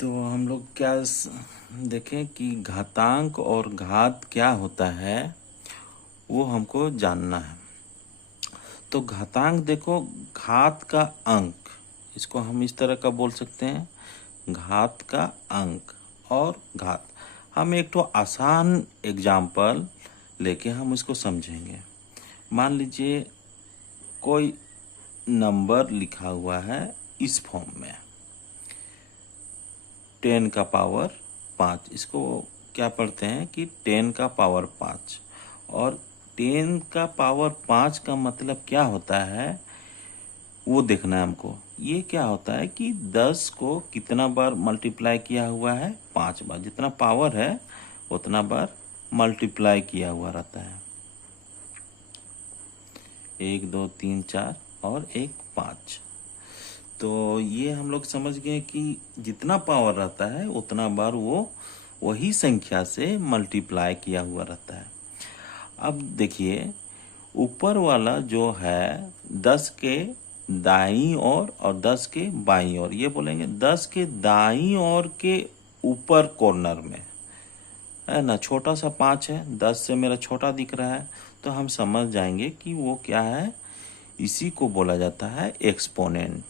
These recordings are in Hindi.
तो हम लोग देखें कि घातांक और घात क्या होता है वो हमको जानना है। तो घातांक देखो, घात का अंक, इसको हम इस तरह का बोल सकते हैं, घात का अंक और घात। हम एक तो आसान एग्जाम्पल लेके हम इसको समझेंगे। मान लीजिए कोई नंबर लिखा हुआ है इस फॉर्म में 10 का पावर 5। इसको क्या पढ़ते हैं कि 10 का पावर 5। और 10 का पावर 5 का मतलब क्या होता है वो देखना है हमको। ये क्या होता है कि 10 को कितना बार मल्टीप्लाई किया हुआ है, 5 बार। जितना पावर है उतना बार मल्टीप्लाई किया हुआ रहता है। 1 2 3 4 और 1 5। तो ये हम लोग समझ गए कि जितना पावर रहता है उतना बार वो वही संख्या से मल्टीप्लाई किया हुआ रहता है। अब देखिए ऊपर वाला जो है 10 के दाईं ओर और 10 के बाईं ओर, ये बोलेंगे 10 के दाईं ओर के ऊपर कॉर्नर में है ना, छोटा सा 5 है, 10 से मेरा छोटा दिख रहा है, तो हम समझ जाएंगे कि वो क्या है। इसी को बोला जाता है एक्सपोनेंट।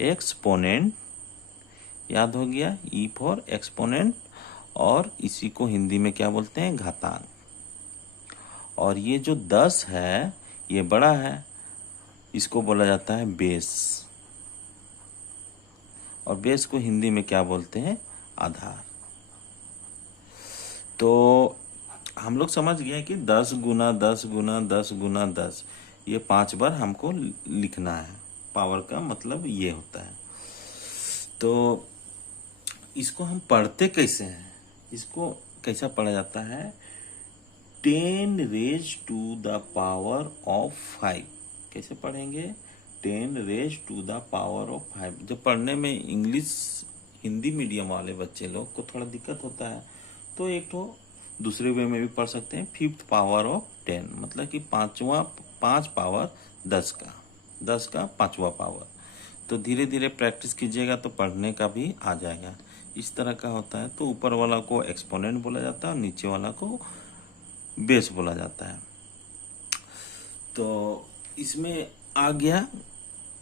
एक्सपोनेंट याद हो गया, ई फॉर एक्सपोनेंट। और इसी को हिंदी में क्या बोलते हैं, घातांक। और ये जो 10 है ये बड़ा है, इसको बोला जाता है बेस। और बेस को हिंदी में क्या बोलते हैं, आधार। तो हम लोग समझ गए कि 10 गुना 10 गुना 10 गुना 10, ये 5 बार हमको लिखना है। पावर का मतलब ये होता है। तो इसको हम पढ़ते कैसे हैं, इसको कैसा पढ़ा जाता है, 10 raise to the power of 5। कैसे पढ़ेंगे, 10 raise to the power of 5। जब पढ़ने में इंग्लिश हिंदी मीडियम वाले बच्चे लोग को थोड़ा दिक्कत होता है तो एक तो दूसरे वे में भी पढ़ सकते हैं, 5th पावर ऑफ 10, मतलब कि 5 पावर 10 का, 10 का 5वां पावर। तो धीरे धीरे प्रैक्टिस कीजिएगा तो पढ़ने का भी आ जाएगा। इस तरह का होता है। तो ऊपर वाला को एक्सपोनेंट बोला जाता है और नीचे वाला को बेस बोला जाता है। तो इसमें आ गया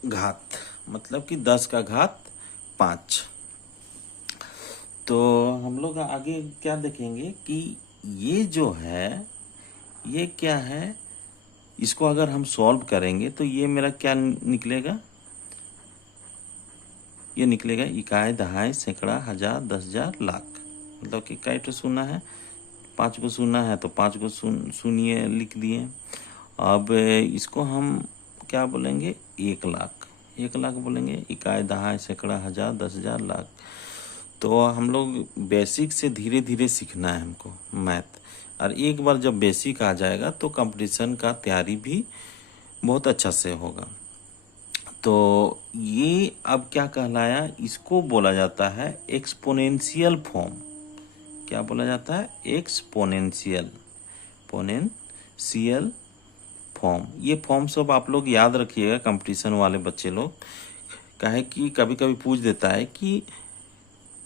घात, मतलब कि 10 का घात 5। तो हम लोग आगे क्या देखेंगे कि ये जो है ये क्या है, इसको अगर हम सॉल्व करेंगे तो ये मेरा क्या निकलेगा, ये निकलेगा इकाई दहाई सैकड़ा हजार 10,000 लाख। मतलब कि कई तो शून्य है, 5 को शून्य है तो 5 को शून्य लिख दिए। अब इसको हम क्या बोलेंगे, 1 लाख। 1 लाख बोलेंगे, इकाई दहाई सैकड़ा हजार 10,000 लाख। तो हम लोग बेसिक से धीरे धीरे सीखना है हमको मैथ। और एक बार जब बेसिक आ जाएगा तो कंपटीशन का तैयारी भी बहुत अच्छा से होगा। तो ये अब क्या कहलाया, इसको बोला जाता है एक्सपोनेंशियल फॉर्म। क्या बोला जाता है, एक्सपोनेंशियल पोनेंशियल फॉर्म। ये फॉर्म सब आप लोग याद रखिएगा, कंपटीशन वाले बच्चे लोग। काहे कि कभी कभी पूछ देता है कि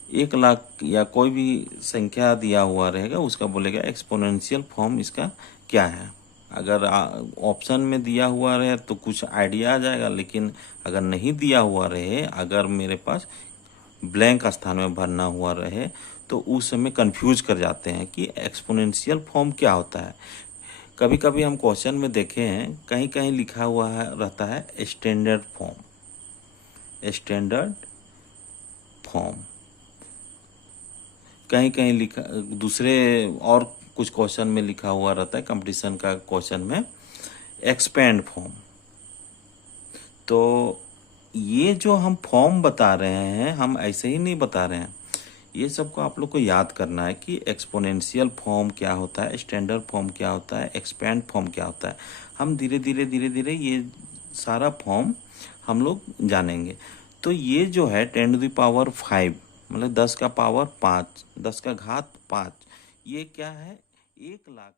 1 लाख या कोई भी संख्या दिया हुआ रहेगा उसका बोलेगा एक्सपोनेंशियल फॉर्म इसका क्या है। अगर ऑप्शन में दिया हुआ रहे तो कुछ आइडिया आ जाएगा, लेकिन अगर नहीं दिया हुआ रहे, अगर मेरे पास ब्लैंक स्थान में भरना हुआ रहे तो उस समय कंफ्यूज कर जाते हैं कि एक्सपोनेंशियल फॉर्म क्या होता है। कभी कभी हम क्वेश्चन में देखे हैं कहीं कहीं लिखा हुआ है रहता है स्टैंडर्ड फॉर्म, स्टैंडर्ड फॉर्म। कहीं कहीं लिखा, दूसरे और कुछ क्वेश्चन में लिखा हुआ रहता है, कंपटीशन का क्वेश्चन में एक्सपेंड फॉर्म। तो ये जो हम फॉर्म बता रहे हैं हम ऐसे ही नहीं बता रहे हैं, ये सबको आप लोग को याद करना है कि एक्सपोनेंशियल फॉर्म क्या होता है, स्टैंडर्ड फॉर्म क्या होता है, एक्सपेंड फॉर्म क्या होता है। हम धीरे धीरे धीरे धीरे ये सारा फॉर्म हम लोग जानेंगे। तो ये जो है 10⁵, मतलब 10 का पावर 5, 10 का घात 5, ये क्या है, 1 लाख।